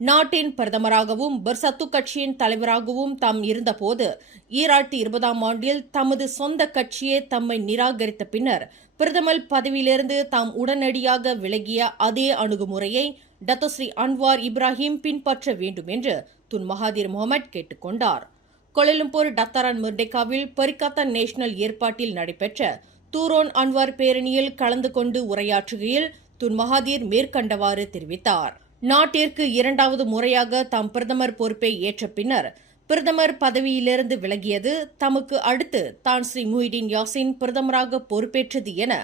நாட்டின் பிரதமராகவும் பர்சத்து கட்சியின் தலைவராகவும் தாம் இருந்தபோது ஈராயிரத்தி இருபதாம் ஆண்டில் தமது சொந்த கட்சியே தம்மை நிராகரித்த பின்னர் பிரதமர் பதவியிலிருந்து தாம் உடனடியாக விலகிய அதே அணுகுமுறையை டத்தோஸ்ரீ அன்வார் இப்ராஹிம் பின்பற்ற வேண்டும் என்று துன் மகாதீர் முகமது கேட்டுக்கொண்டார் கொலலம்பூர் டத்தாரான் மிர்டேக்காவில் பரிகாத்தா நேஷனல் ஏற்பாட்டில் நடைபெற்ற தூரோன் அன்வார் பேரணியில் கலந்து கொண்டு உரையாற்றுகையில் துன் மகாதீர் மேற்கண்டவாறு தெரிவித்தார். நாட்டிற்கு இரண்டாவது முறையாக தாம் பிரதமர் பொறுப்பை ஏற்ற பின்னர் பிரதமர் பதவியிலிருந்து விலகியது தமக்கு அடுத்து தான் ஸ்ரீ முஹிடின் யாசின் பிரதமராக பொறுப்பேற்றது என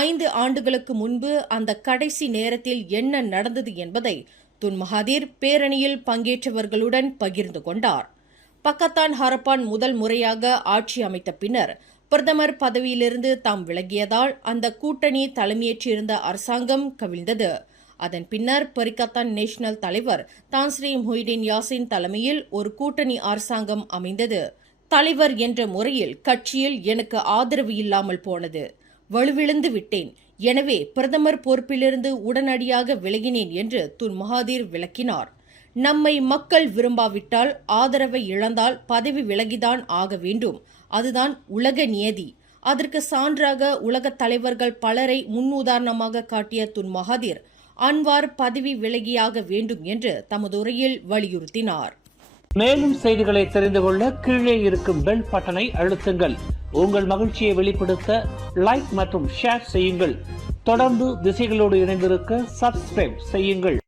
ஐந்து ஆண்டுகளுக்கு முன்பு அந்த கடைசி நேரத்தில் என்ன நடந்தது என்பதை துன் மகாதீர் பேரணியில் பங்கேற்றவர்களுடன் பகிர்ந்து கொண்டார். பக்கத்தான் ஹரப்பான் முதல் முறையாக ஆட்சி அமைத்த பின்னர் பிரதமர் பதவியிலிருந்து தாம் விலகியதால் அந்த கூட்டணி தலைமையேற்றிருந்த அரசாங்கம் கவிழ்ந்தது. அதன் பின்னர் பரிகத்தான் நேஷனல் தலைவர் தான்ஸ்ரீ மொய்டீன் யாசின் தலைமையில் ஒரு கூட்டணி அரசாங்கம் அமைந்தது. தலைவர் என்ற முறையில் கட்சியில் எனக்கு ஆதரவு இல்லாமல் போனது. வலுவிழந்து விட்டேன். எனவே பிரதமர் பொறுப்பிலிருந்து உடனடியாக விலகினேன் என்று துன் மகாதீர் விளக்கினார். நம்மை மக்கள் விரும்பாவிட்டால் ஆதரவை இழந்தால் பதவி விலகிதான் ஆக வேண்டும். அதுதான் உலக நியதி. அதற்கு சான்றாக உலகத் தலைவர்கள் பலரை முன்னுதாரணமாக காட்டிய துன் மகாதீர் அன்வார் பதவி விலகியாக வேண்டும் என்று தமது உரையில் வலியுறுத்தினார். மேலும் செய்திகளை தெரிந்து கொள்ள கீழே இருக்கும் பெல் பட்டனை அழுத்துங்கள். உங்கள் மகிழ்ச்சியை வெளிப்படுத்த லைக் மற்றும் ஷேர் செய்யுங்கள். தொடர்ந்து திசைகளோடு இணைந்திருக்க சப்ஸ்கிரைப் செய்யுங்கள்.